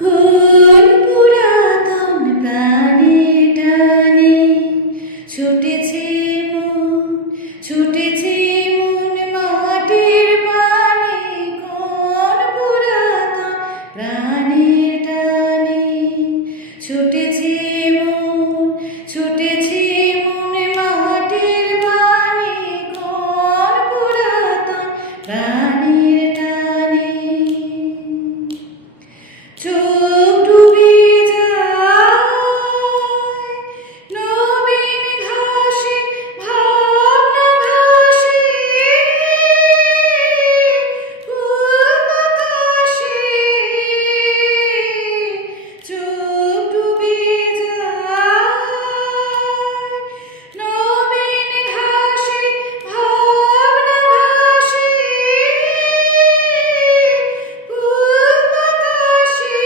কোন পুরাতন প্রাণের টানে ছুটেছে মন, ছুটেছে মন মাটির পানে। কোন পুরাতন প্রাণের টানে ছুটেছে মন, ছুটেছে মন মাটির পানে। কোন পুরাতন প্রাণের টানে চোখ ডুবে যায় নবীন ঘাসে, ভাবনা ভাসে পূব আকাশে। চোখ ডুবে যায় নবীন ঘাসে, ভাবনা ভাসে পূব আকাশে।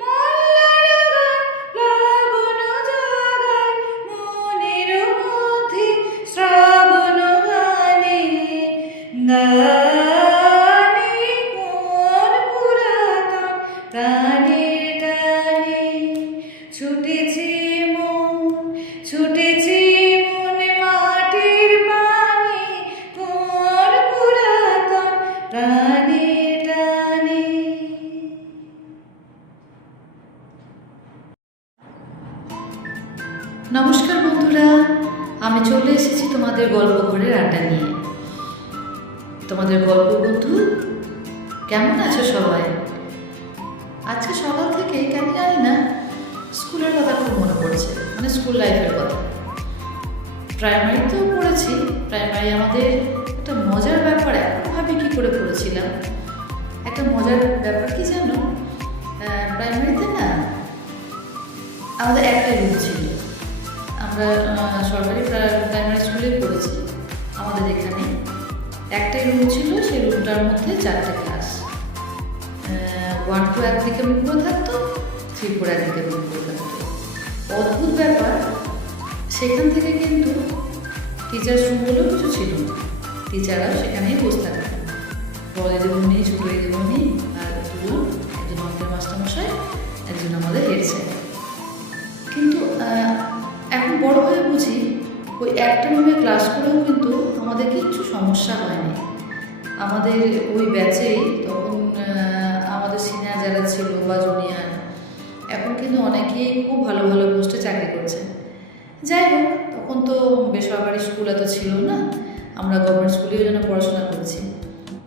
মল্লার গান লাবণ্য জাগায় মনের মধ্যে শ্রাবণ গানে। গানে কোন পুরাতন প্রাণের টানে ছুটেছে মন, ছুটেছে মন মাটির পানে। কোন পুরাতন প্রাণের টানে। নমস্কার বন্ধুরা, আমি চলে এসেছি তোমাদের গল্প ঘরের আড্ডা নিয়ে। তোমাদের গল্প বন্ধু, কেমন আছো সবাই? আজকে সকাল থেকে কেন জানি না স্কুলের কথা খুব মনে পড়ছে, মানে স্কুল লাইফের কথা। প্রাইমারিতেও পড়েছি। প্রাইমারি আমাদের একটা মজার ব্যাপার, এখন ভাবি কী করে পড়েছিলাম। একটা মজার ব্যাপার কি জানো, প্রাইমারিতে না আমাদের একটা রুম ছিল। আমরা সরকারি প্রাইমারি স্কুলে পড়েছি। আমাদের এখানে একটাই রুম ছিল, সেই রুমটার মধ্যে 4টে ক্লাস। 1 to একদিকে মুখ করে থাকতো, 3 4 একদিকে মুখ করে থাকতো। অদ্ভুত ব্যাপার, সেখান থেকে কিন্তু টিচার রুম বলেও কিছু ছিল না। টিচাররাও সেখানেই বসে থাকতেন। বড় দেবনী, ছোট দেবনী আর দুজন, একজন অঙ্কের মাস্টারমশাই, একজন আমাদের হেড স্যার। কিন্তু এখন বড় হয়ে বুঝি ওই একটা রুমে ক্লাস করেও কিন্তু আমাদের কিচ্ছু সমস্যা হয়নি। আমাদের ওই ব্যাচেই তখন আমাদের সিনিয়র যারা ছিল বা জুনিয়র, এখন কিন্তু অনেকেই খুব ভালো ভালো পোস্টে চাকরি করছে। যাই হোক, তখন তো বেসরকারি স্কুল এত ছিল না, আমরা গভর্নমেন্ট স্কুলেও যেন পড়াশোনা করছি।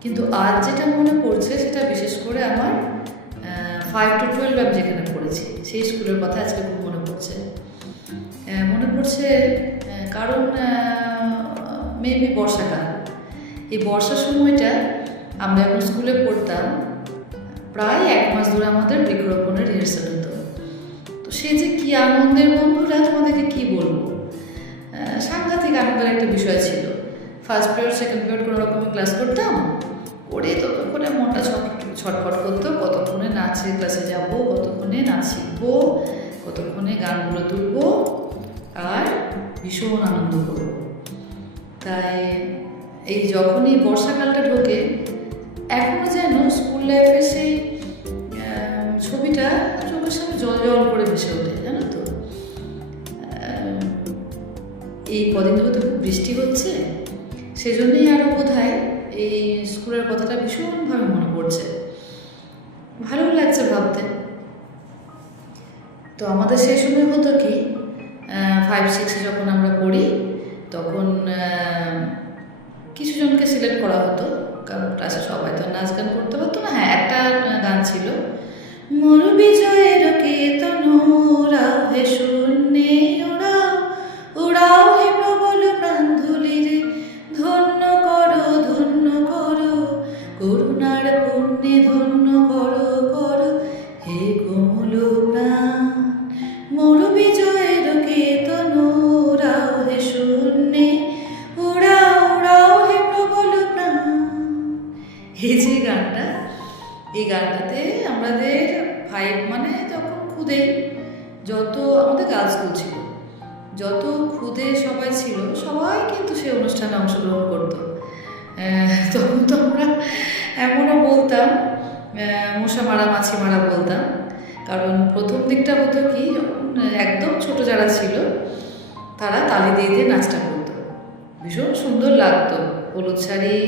কিন্তু আজ যেটা মনে পড়ছে সেটা বিশেষ করে আমার 5 to 12 আমি যেখানে পড়েছি সেই স্কুলের কথা আজকে খুব মনে পড়ছে। মনে পড়ছে কারণ মেবি বর্ষাকাল। এই বর্ষার সময়টা আমরা যখন স্কুলে পড়তাম, প্রায় 1 মাস ধরে আমাদের বৃক্ষরোপণের রিহার্সাল হতো। তো সে যে কী আনন্দের বন্ধুরা, তোমাদেরকে কী বলবো। সাংঘাতিক আনন্দের একটা বিষয় ছিল। ফার্স্ট পিরিয়ড সেকেন্ড পিরিয়ড কোনো রকমের ক্লাস করতাম, করে ততক্ষণে মনটা ছটফট করতো, কতক্ষণে নাচের ক্লাসে যাব, কতক্ষণে নাচ শিখবো, কতক্ষণে গানগুলো তুলবো আর ভীষণ আনন্দ করবো। তাই এই যখনই বর্ষাকালটা ঢোকে, এখনও যেন স্কুল লাইফের সেই ছবিটা চোখের সামনে জল জল করে ভেসে ওঠে, জানো তো। এই কদিন ধরে তো খুব বৃষ্টি হচ্ছে, সেজন্যই আরও বোধহয় এই স্কুলের কথাটা ভীষণভাবে মনে পড়ছে। ভালো লাগছে ভাবতে। তো আমাদের সেই সময় হতো কি, 5 6 যখন আমরা পড়ি, তখন কিছু জনকে সিলেক্ট করা হতো, কারণ ক্লাসে সবাই তো নাচ গান করতে পারতো না। হ্যাঁ, একটা গান ছিল, মোর বিজয়ের কেতন উড়াও হে শূন্যে উড়াও, উড়াও হে প্রবল প্রাণধুলি রে, ধন্য করো করুণার পুণ্যে ধন্য করো হে কোমল প্রাণ। মোর বিজয়ের কেতন উড়াও হে শূন্যে উড়াও, উড়াও হে প্রবল প্রাণ। এই যে গানটা, এই গানটাতে আমাদের 5 মানে যখন খুদে যত আমাদের গার্লস স্কুল ছিল, যত খুদে সবাই ছিল, সবাই কিন্তু সেই অনুষ্ঠানে অংশগ্রহণ করতো। তখন তো আমরা এমনও বলতাম, মশা মারা মাছি মারা বলতাম। কারণ প্রথম দিকটা হতো কি, যখন একদম ছোট যারা ছিল তারা তালি দিয়ে দিয়ে নাচটা করতো, ভীষণ সুন্দর লাগতো। হলুদ শাড়ি,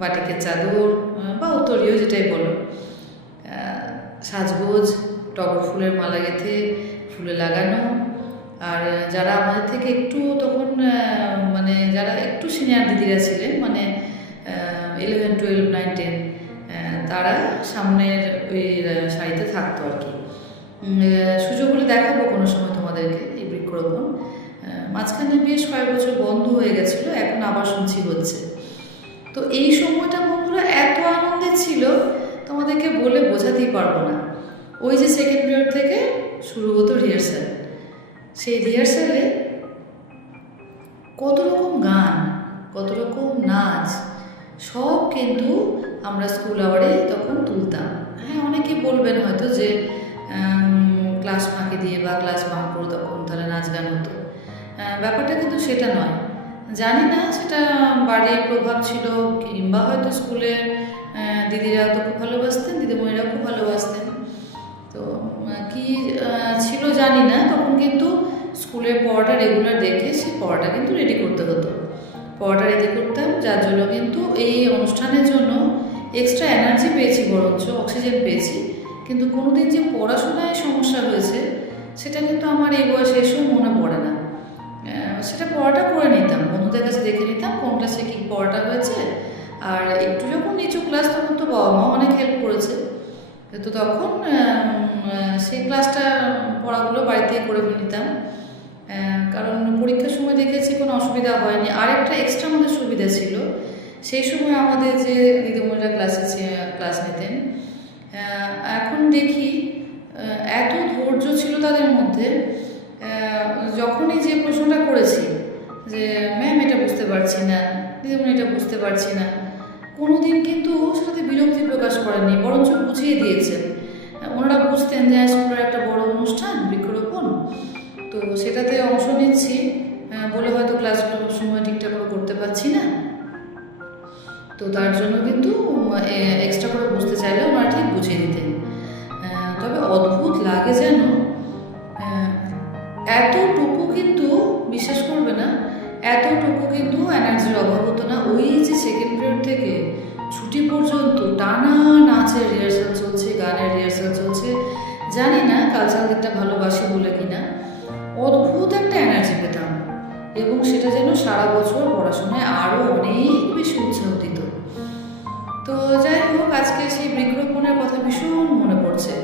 বাটিকের চাদর বা উত্তরীয় যেটাই বলো, সাজগোজ, টগর ফুলের মালা গেঁথে ফুলে লাগানো। আর যারা আমাদের থেকে একটু তখন মানে যারা একটু সিনিয়র দিদিরা ছিলেন, মানে 11, 12, 9, 10, তারা সামনের ওই শাড়িতে থাকতো আর কি। সুযোগ হলে দেখাবো কোনো সময় তোমাদেরকে এই বৃক্ষরোপণ। মাঝখানে বেশ কয়েক বছর বন্ধ হয়ে গেছিলো, এখন আবার শুনছি হচ্ছে। তো এই সময়টা বন্ধুরা এত আনন্দের ছিল, তোমাদেরকে বলে বোঝাতেই পারবো না। ওই যে সেকেন্ড পিরিয়ড থেকে শুরু হতো রিহার্সাল, সেই রিহার্সালে কত রকম গান, কত রকম নাচ, সব কিন্তু আমরা স্কুল আওয়ারে তখন তুলতাম। হ্যাঁ, অনেকে বলবেন হয়তো যে ক্লাস ফাঁকি দিয়ে বা ক্লাস বাঙ্ক করে তখন তাহলে নাচ গান হতো। ব্যাপারটা কিন্তু সেটা নয়। জানি না সেটা বাড়ির প্রভাব ছিল, কিংবা হয়তো স্কুলের দিদিরা তো খুব ভালোবাসতেন, দিদিমণিরা খুব ভালোবাসতেন। তো কি ছিল জানি না, তখন কিন্তু স্কুলের পড়াটা রেগুলার দেখে সেই পড়াটা কিন্তু রেডি করতে হতো। পড়াটা রেডি করতাম, যার জন্য কিন্তু এই অনুষ্ঠানের জন্য এক্সট্রা এনার্জি পেয়েছি, বরঞ্চ অক্সিজেন পেয়েছি। কিন্তু কোনোদিন যে পড়াশোনায় সমস্যা হয়েছে সেটা কিন্তু আমার এই বয়সে এসেও মনে পড়ে না। সেটা পড়াটা করে নিতাম, বন্ধুদের কাছে দেখে নিতাম কোন ক্লাসে কী পড়াটা হয়েছে। আর একটু যখন নিচু ক্লাস, তখন তো বাবা মা অনেক হেল্প করেছে। তো তখন সেই ক্লাসটা পড়াগুলো বাড়িতে করে নিতাম, কারণ পরীক্ষার সময় দেখেছি কোনো অসুবিধা হয়নি। আর একটা এক্সট্রা আমাদের সুবিধা ছিল, সেই সময় আমাদের যে দিদিমণিরা ক্লাস নিতেন, এখন দেখি এত ধৈর্য ছিল তাদের মধ্যে। যখনই যে প্রশ্নটা করেছি যে ম্যাম এটা বুঝতে পারছি না, দিদিমণি এটা বুঝতে পারছি না, কোনো দিন কিন্তু সেটাতে বিরক্তি প্রকাশ করেননি, বরঞ্চ বুঝিয়ে দিয়েছেন। ওনারা বুঝতেন যে স্কুলের একটা বড় অনুষ্ঠান বৃক্ষরোপণ, তো সেটাতে অংশ নিচ্ছি বলে হয়তো ক্লাসগুলোর সময় ঠিকঠাক করে করতে পারছি না, তো তার জন্য কিন্তু এক্সট্রা করে বুঝতে চাইলে ওনারা ঠিক বুঝিয়ে দিতেন। তবে অদ্ভুত লাগে যেন, এতটুকু কিন্তু বিশ্বাস করবে না, এতটুকু কিন্তু এনার্জির অভাব হতো না। ওই যে সেকেন্ড পিরিয়ড থেকে ছুটি পর্যন্ত টানা নাচের রিহার্সাল চলছে, গানের রিহার্সাল চলছে। জানি না কালচারাল দিকটা ভালোবাসি বলে কিনা, অদ্ভুত একটা এনার্জি পেতাম, এবং সেটা যেন সারা বছর পড়াশোনায় আরও অনেক বেশি উৎসাহ দিত। তো যাই হোক, আজকে সেই বৃক্ষরোপণের কথা ভীষণ মনে পড়ছে।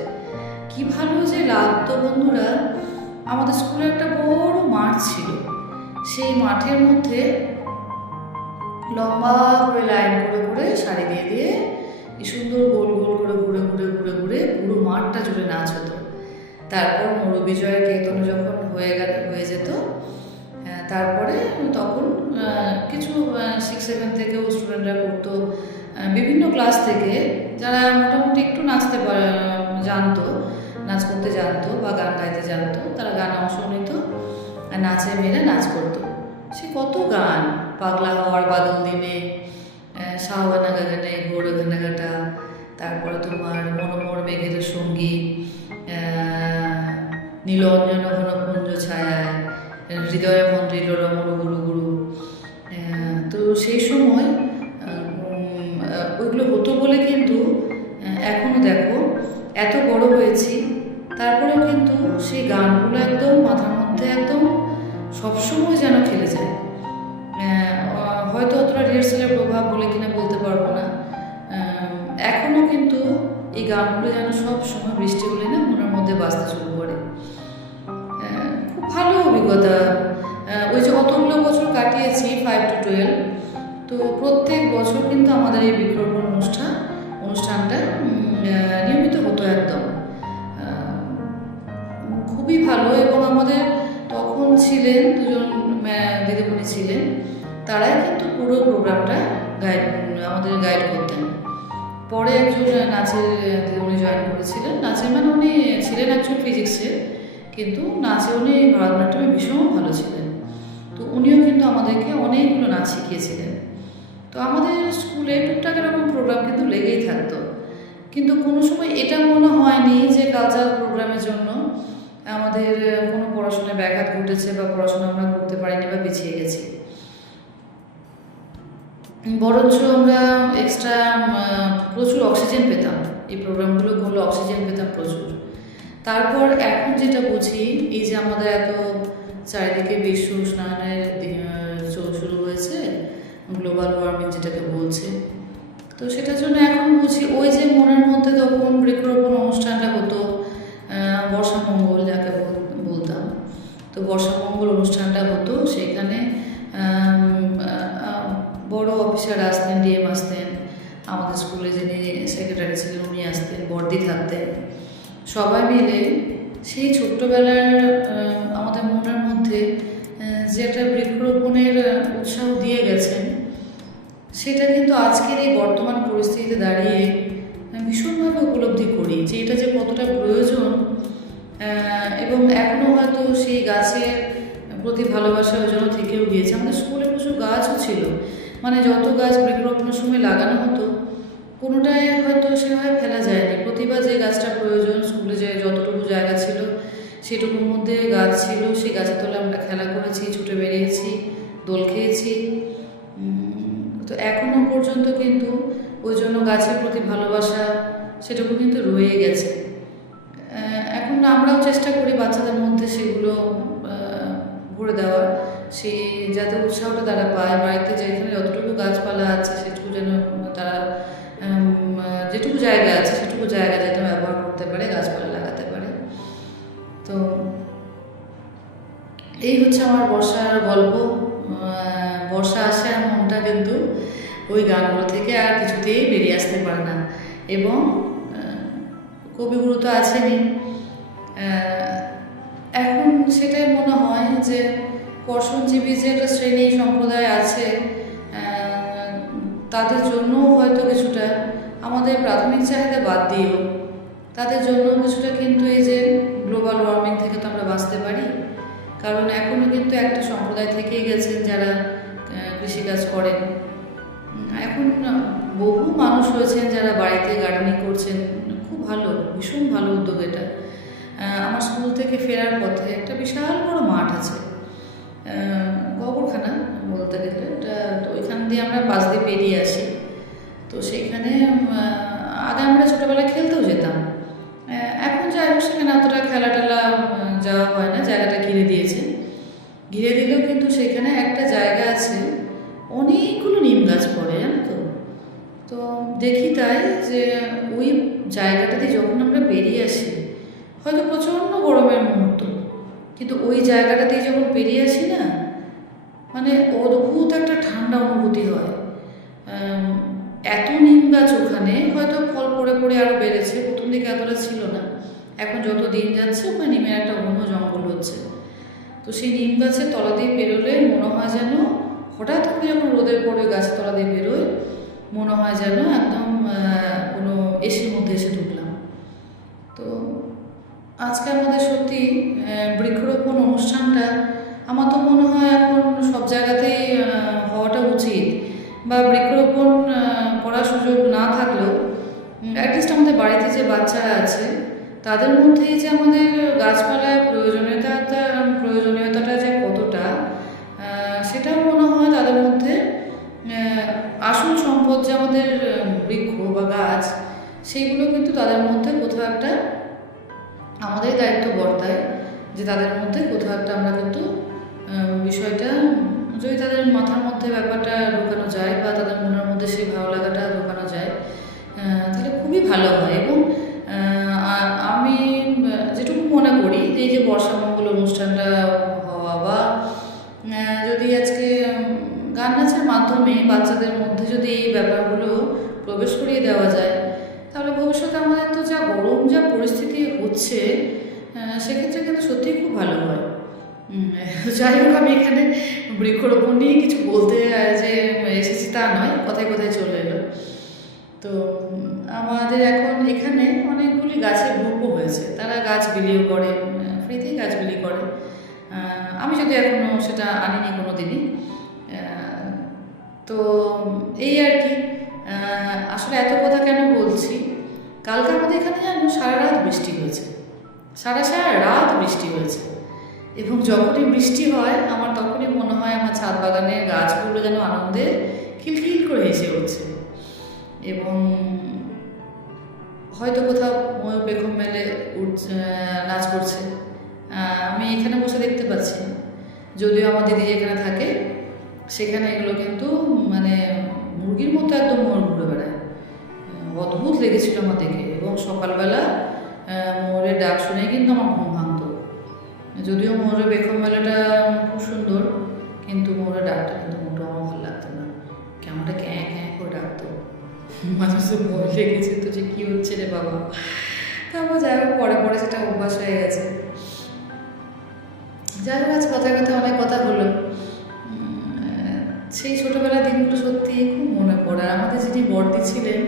কি ভালো যে লাগতো বন্ধুরা, আমাদের স্কুলে একটা বড় মাঠ ছিল, সেই মাঠের মধ্যে লম্বা করে লাইন করে করে সারি দিয়ে দিয়ে কি সুন্দর গোল গোল করে ঘুরে ঘুরে ঘুরে ঘুরে পুরো মাঠটা জুড়ে নাচ হতো। তারপর মৌরবিজয়ের কীর্তন যখন হয়ে যেত, তারপরে তখন কিছু 6, 7 থেকেও স্টুডেন্টরা করতো, বিভিন্ন ক্লাস থেকে যারা মোটামুটি একটু জানতো, নাচ করতে জানতো বা গান গাইতে জানতো, তারা গান অংশ নিত, আর নাচে মেয়েরা নাচ করতো। সে কত গান, পাগলা হওয়ার বাদল দিনে, শাহবানা গাগানে গোড় ঘানাঘাটা, তারপরে তোমার মনোমর মেঘের সঙ্গী, নীলঞ্জন ঘন কুঞ্জ ছায়ায়, হৃদয়ে মন্ত্রিল রমণ গুরু গুরু। তো সেই সময় ওইগুলো হতো বলে কিন্তু এখনও দেখো এত বড় হয়েছি, তারপরেও কিন্তু সেই গানগুলো একদম মাথার মধ্যে একদম সবসময় যেন খেলে যায়। হয়তো অতটা রিহার্সালের প্রভাব বলে কিনা বলতে পারবো না, এখনও কিন্তু এই গানগুলো যেন সব সময় বৃষ্টি হলে না মনের মধ্যে বাজতে শুরু করে। খুব ভালো অভিজ্ঞতা। ওই যে অতগুলো বছর কাটিয়েছি 5 to 12, তো প্রত্যেক বছর কিন্তু আমাদের এই বৃক্ষরোপণ অনুষ্ঠানটা নিয়মিত হতো একদম। খুবই ভালো। এবং আমাদের তখন ছিলেন দুজন দিদিমণি ছিলেন, তারাই কিন্তু পুরো প্রোগ্রামটা আমাদের গাইড করতেন। পরে একজন নাচের দিদিমণি জয়েন করেছিলেন। নাচের মানে উনি ছিলেন একজন ফিজিক্সের, কিন্তু নাচে উনি ভরতনাট্যমে ভীষণ ভালো ছিলেন। তো উনিও কিন্তু আমাদেরকে অনেকগুলো নাচ শিখিয়েছিলেন। তো আমাদের স্কুলে টুকটাক এরকম প্রোগ্রাম কিন্তু লেগেই থাকতো। কিন্তু কোনো সময় এটা মনে হয়নি যে কালচারাল প্রোগ্রামের জন্য আমাদের কোনো পড়াশোনায় ব্যাঘাত ঘটেছে বা পড়াশোনা আমরা করতে পারিনি বা পিছিয়ে গেছি। বরঞ্চ আমরা এক্সট্রা প্রচুর অক্সিজেন পেতাম, এই প্রোগ্রামগুলো করলে অক্সিজেন পেতাম প্রচুর। তারপর এখন যেটা বুঝি, এই যে আমাদের এত চারিদিকে বিশ্ব উষ্ণায়নের শুরু হয়েছে, গ্লোবাল ওয়ার্মিং যেটাকে বলছে, তো সেটার জন্য এখন বুঝি ওই যে মনের মধ্যে তখন বৃক্ষরোপণ অনুষ্ঠানটা হতো, বর্ষামঙ্গল যাকে বলতাম, তো বর্ষামঙ্গল অনুষ্ঠানটা হতো, সেখানে বড় অফিসার আসতেন, ডিএম আসতেন, আমাদের স্কুলে যিনি সেক্রেটারি ছিলেন উনি আসতেন, বর্দি থাকতেন, সবাই মিলে সেই ছোট্টবেলার আমাদের মনের মধ্যে যে একটা বৃক্ষরোপণের উৎসাহ দিয়ে গেছেন, সেটা কিন্তু আজকের এই বর্তমান পরিস্থিতিতে দাঁড়িয়ে ভীষণভাবে উপলব্ধি করি যে এটা যে কতটা প্রয়োজন। এবং এখনও হয়তো সেই গাছের প্রতি ভালোবাসা ওই জন্য থেকেও গিয়েছে। আমাদের স্কুলে প্রচুর গাছও ছিল, মানে যত গাছ বৃক্ষরোপণের সময় লাগানো হতো কোনোটাই হয়তো সেভাবে ফেলা যায়নি। প্রতিবার যে গাছটা প্রয়োজন, স্কুলে যে যতটুকু জায়গা ছিল সেটুকুর মধ্যে গাছ ছিল, সেই গাছের তলে আমরা খেলা করেছি, ছুটে বেরিয়েছি, দোল খেয়েছি। তো এখনও পর্যন্ত কিন্তু ওই জন্য গাছের প্রতি ভালোবাসা সেটুকু কিন্তু রয়ে গেছে। এখন আমরাও চেষ্টা করি বাচ্চাদের মধ্যে সেগুলো ভরে দেওয়ার, সেই যাতে উৎসাহটা তারা পায়। বাড়িতে যেখানে যতটুকু গাছপালা আছে সেটুকু যেন তারা যেটুকু জায়গা আছে সেটুকু জায়গা যাতে ব্যবহার করতে পারে, গাছপালা লাগাতে পারে। তো এই হচ্ছে আমার বর্ষার গল্প। বর্ষা আসে আর মনটা কিন্তু ওই গানগুলো থেকে আর কিছুতেই বেরিয়ে আসতে পারে না। এবং কবিগুরু তো আছেনই, এখন সেটাই মনে হয় যে কর্ষণজীবী যে একটা শ্রেণী সম্প্রদায় আছে, তাদের জন্যও হয়তো কিছুটা আমাদের প্রাথমিক চাহিদা বাদ দিয়েও তাদের জন্য কিছুটা কিন্তু এই যে গ্লোবাল ওয়ার্মিং থেকে তো আমরা বাঁচতে পারি। কারণ এখনও কিন্তু একটা সম্প্রদায় থেকেই গেছেন যারা কৃষিকাজ করেন। এখন বহু মানুষ হয়েছেন যারা বাড়িতে গার্ডেনিং করছেন, খুব ভালো, ভীষণ ভালো উদ্যোগ এটা। আমার স্কুল থেকে ফেরার পথে একটা বিশাল বড় মাঠ আছে, গোবরখানা বলতে গেলে ওটা, তো ওইখান দিয়ে আমরা পাশ দিয়ে পেরিয়ে আসি। তো সেইখানে আগে আমরা ছোটোবেলায় খেলতেও যেতাম, এখন যাই হোক সেখানে অতটা খেলা টেলা যাওয়া হয় না, জায়গাটা ঘিরে দিয়েছে। ঘিরে দিলেও কিন্তু সেখানে একটা জায়গা আছে, অনেকগুলো নিম গাছ পড়ে, জানো তো। তো দেখি তাই যে ওই জায়গাটাতে যখন আমরা বেরিয়ে আসি, হয়তো প্রচণ্ড গরমের মুহূর্ত, কিন্তু ওই জায়গাটাতেই যখন পেরিয়ে আসি না, মানে অদ্ভুত একটা ঠান্ডা অনুভূতি হয়। এত নিম গাছ ওখানে, হয়তো ফল পড়ে পড়ে আরও বেড়েছে, প্রথম দিকে এতটা ছিল না, এখন যত দিন যাচ্ছে ওখানে নিমের একটা ঘন জঙ্গল হচ্ছে। তো সেই নিম গাছের তলা দিয়ে বেরোলে মনে হয় যেন হঠাৎ করে যখন রোদের পরে গাছের তলা দিয়ে বেরোয়, মনে হয় যেন একদম কোনো এসির মধ্যে এসে ঢুকলাম। তো আজকে আমাদের সত্যি বৃক্ষরোপণ অনুষ্ঠানটা আমার তো মনে হয় এখন সব জায়গাতেই হওয়াটা উচিত, বা বৃক্ষরোপণ করার সুযোগ না থাকলেও অ্যাটলিস্ট আমাদের বাড়িতে যে বাচ্চারা আছে তাদের মধ্যেই যে আমাদের গাছপালার প্রয়োজনীয়তাটা যে কতটা, সেটাও মনে হয় তাদের মধ্যে আসল সম্পদ যে আমাদের বৃক্ষ বা গাছ, সেইগুলো কিন্তু তাদের মধ্যে কোথাও একটা আমাদের দায়িত্ব বর্তায় যে তাদের মধ্যে কোথাও একটা আমরা কিন্তু বিষয়টা যদি তাদের মাথার মধ্যে ব্যাপারটা ঢোকানো যায় বা তাদের মনের মধ্যে সেই ভালো লাগাটা ঢোকানো যায়, তাহলে খুবই ভালো হয়। এবং আমি যেটুকু মনে করি যে এই যে বর্ষামঙ্গল অনুষ্ঠানটা হওয়া, বা যদি আজকে গান নাচের মাধ্যমে বাচ্চাদের মধ্যে যদি এই ব্যাপারগুলো প্রবেশ করিয়ে দেওয়া যায়, তাহলে ভবিষ্যতে আমাদের তো যা গরম যা পরিস্থিতি হচ্ছে, সেক্ষেত্রে কিন্তু সত্যিই খুব ভালো হয়। যাই হোক, আমি এখানে বৃক্ষরোপণ নিয়ে কিছু বলতে যে এসেছি তা নয়, কথায় কথায় চলে এলো। তো আমাদের এখন এখানে অনেকগুলি গাছের গ্রুপও হয়েছে, তারা গাছ বিলিও করে, ফ্রিতেই গাছ বিলি করে। আমি যদি এখনও সেটা আনিনি কোনো দিনই। তো এই আর কি। আসলে এত কথা কেন বলছি, কালকে আমাদের এখানে জানো সারা রাত বৃষ্টি হয়েছে, সারা রাত বৃষ্টি হয়েছে। এবং যখনই বৃষ্টি হয় আমার তখনই মনে হয় আমার ছাদ বাগানের গাছগুলো যেন আনন্দে খিলখিল করে হেসে উঠছে। এবং হয়তো কোথাও ময়ূর পেখম মেলে নাচ করছে, আমি এখানে বসে দেখতে পাচ্ছি। যদিও আমার দিদি যেখানে থাকে সেখানে এগুলো কিন্তু মানে মুরগির মতো একদম ময়ূর ঘুরে বেড়ায়। অদ্ভুত লেগেছিল আমার দেখে। এবং সকালবেলা ময়ূরের ডাক শুনে কিন্তু আমার ঘুম ভাঙতো। যদিও ময়ূরের পেখম মেলাটা খুব সুন্দর, কিন্তু ময়ূরের ডাকটা কিন্তু মোটেও আমার ভালো লাগতো না। কেমনটা ক্যাঁ ক্যাঁ করে ডাকতো, মাঝে মাঝে ভয় লেগেছে তো যে কী হচ্ছে রে বাবা। তারপর যাই হোক পরে পরে সেটা অভ্যাস হয়ে গেছে। যাই হোক আজ কথায় কথায় অনেক কথা হলো। সেই ছোটোবেলার দিনগুলো সত্যি খুব মনে পড়ে। আর আমাদের যিনি বড়দি ছিলেন,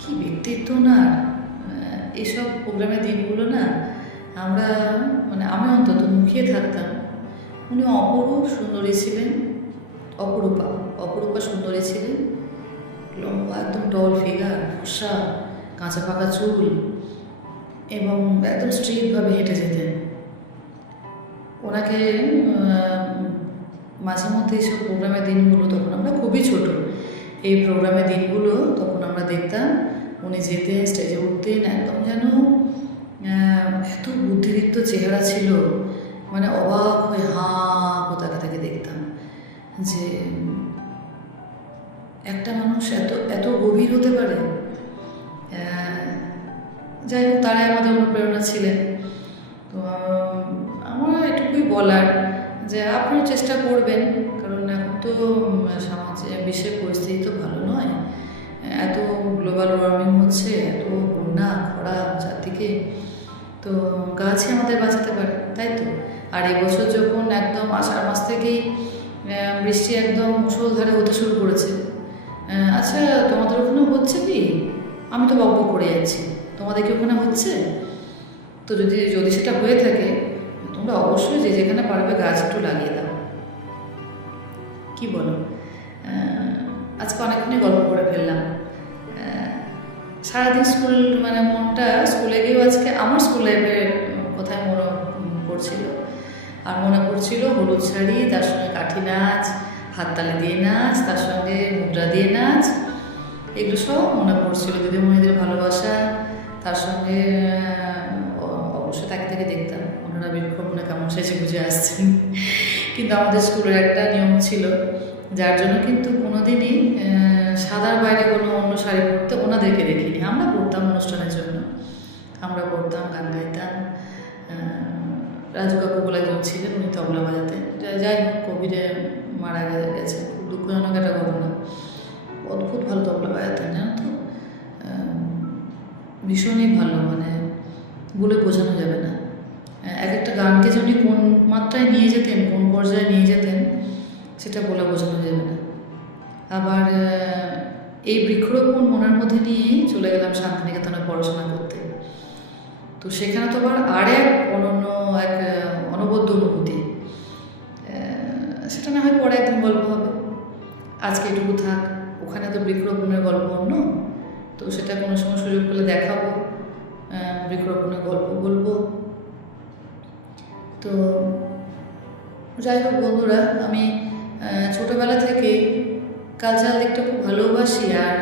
কী ব্যক্তিত্ব না। এইসব প্রোগ্রামের দিনগুলো না আমরা মানে আমি অন্তত মুখিয়ে থাকতাম। উনি অপরূপ সুন্দরী ছিলেন, অপরূপা সুন্দরী ছিলেন। লম্বা একদম টল ফিগার, ফর্সা, কাঁচা পাকা চুল, এবং একদম স্ট্রেটভাবে হেঁটে যেতেন। ওনাকে মাঝে মধ্যে এইসব প্রোগ্রামের দিনগুলো, তখন আমরা খুবই ছোট, এই প্রোগ্রামের দিনগুলো তখন আমরা দেখতাম। উনি যেতেন, স্টেজে উঠতেন, একদম যেন এত বুদ্ধিদীপ্ত চেহারা ছিল, মানে অবাক হয়ে কোথা থেকে দেখতাম যে একটা মানুষ এত এত গভীর হতে পারে। যাই হোক তারাই আমাদের অনুপ্রেরণা ছিলেন। তো আমার এটুকুই বলার যে আপনিও চেষ্টা করবেন, কারণ এখন তো সমাজে বিশ্বের পরিস্থিতি তো ভালো নয়। এত গ্লোবাল ওয়ার্মিং হচ্ছে, এত বন্যা খরা চারদিকে, তো গাছই আমাদের বাঁচাতে পারে, তাই তো। আর এবছর যখন একদম আষাঢ় মাস থেকেই বৃষ্টি একদম মুষলধারে হতে শুরু করেছে। আচ্ছা তোমাদের ওখানে হচ্ছে কি? আমি তো বকবক করে যাচ্ছি, তোমাদের কি ওখানে হচ্ছে? তো যদি সেটা হয়ে থাকে তোমরা অবশ্যই যে যেখানে পারবে গাছ একটু লাগিয়ে দাও। কি বলো? আজকে অনেকক্ষণই গল্প করে ফেললাম। সারাদিন স্কুল মানে মনটা স্কুলে গিয়েও আজকে আমার স্কুল লাইফের কোথায় মনে পড়ছিল। আর মনে পড়ছিল হলুদ শাড়ি, তার সঙ্গে কাঠি নাচ, হাততালি দিয়ে নাচ, তার সঙ্গে মুদ্রা দিয়ে নাচ, এগুলো সব মনে পড়ছিল। দিদিমণিদের ভালোবাসা, তার সঙ্গে অবশ্যই তাকে থেকে দেখতাম ওনারা বিক্ষোভনে কেমন সেজে বুঝে আসছেন। কিন্তু আমাদের স্কুলের একটা নিয়ম ছিল, যার জন্য কিন্তু কোনোদিনই সাদার বাইরে কোনো অন্য শাড়ি পরতে ওনাদেরকে দেখিনি। আমরা পরতাম অনুষ্ঠানের জন্য, আমরা পরতাম, গান গাইতাম। রাজু কাকু বলে একজন ছিলেন, উনি তবলা বাজাতেন। যাই হোক কোভিডে মারা গেছে, খুব দুঃখজনক একটা ঘটনা। অদ্ভুত ভালো তবলা বাজাতেন, জানো তো, ভীষণই ভালো, মানে বলে বোঝানো যাবে না। এক একটা গানকে যে উনি কোন মাত্রায় নিয়ে যেতেন, কোন পর্যায়ে নিয়ে যেতেন, সেটা বলে বোঝানো যাবে না। আবার এই বৃক্ষরোপণ মনের মধ্যে নিয়েই চলে গেলাম শান্তিনিকেতনে পড়াশোনা করতে। তো সেখানে তো আবার এক অনবদ্য অনুভূতি। সেটা না হয় পরে একদিন গল্প হবে, আজকে এটুকু থাক। ওখানে তো বৃক্ষরোপণের গল্প অন্য, তো সেটা কোনো সময় সুযোগ পেলে দেখাবো, বৃক্ষরোপণের গল্প বলবো। তো যাই হোক বন্ধুরা, আমি ছোটোবেলা থেকে কালচারাল দিকটা খুব ভালোবাসি। আর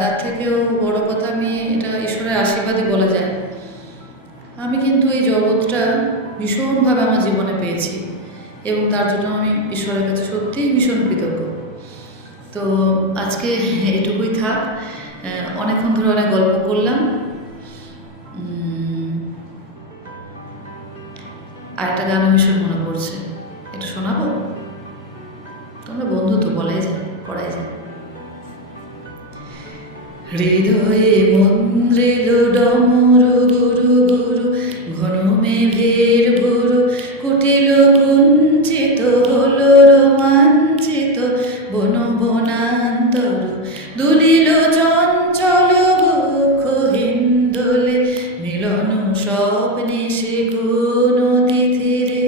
তার থেকেও বড় কথা, আমি এটা ঈশ্বরের আশীর্বাদই বলা যায়। আমি কিন্তু এই জগৎটা ভীষণভাবে আমার জীবনে পেয়েছি, এবং তার জন্য আমি ঈশ্বরের কাছে সত্যিই ভীষণ কৃতজ্ঞ। তো আজকে এটুকুই থাক। অনেকক্ষণ ধরে অনেক গল্প করলাম। আর একটা গান ভীষণ মনে পড়ছে, একটু শোনাবো? তোমরা বন্ধু তো বলাই যায়, করাই যায়। হৃদয়ে মন্দ্রিল ডমরু গুরু গুরু, ঘন মেঘের ভুরু, কুটিল কুঞ্চিত হলো রোমাঞ্চিত বন বনান্তর, দুলিল চঞ্চল বক্ষ হিন্দোলে, মিলন স্বপ্নে সে কোন তিথিরে,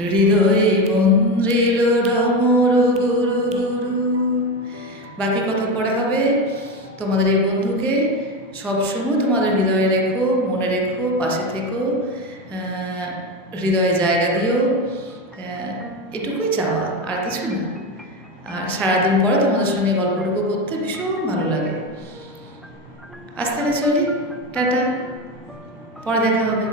হৃদয়ে মন্দ্রিল ডমরু গুরু গুরু। বাকি কথা পরে হবে। তোমাদের এই বন্ধুকে সবসময় তোমাদের হৃদয়ে রেখো, মনে রেখো, পাশে থেকো, হৃদয়ে জায়গা দিও। এটুকুই চাওয়া, আর কিছু না। আর সারাদিন পরে তোমাদের সঙ্গে গল্পটুকু করতে ভীষণ ভালো লাগে। আজ তাহলে চলি, টাটা, পরে দেখা হবে।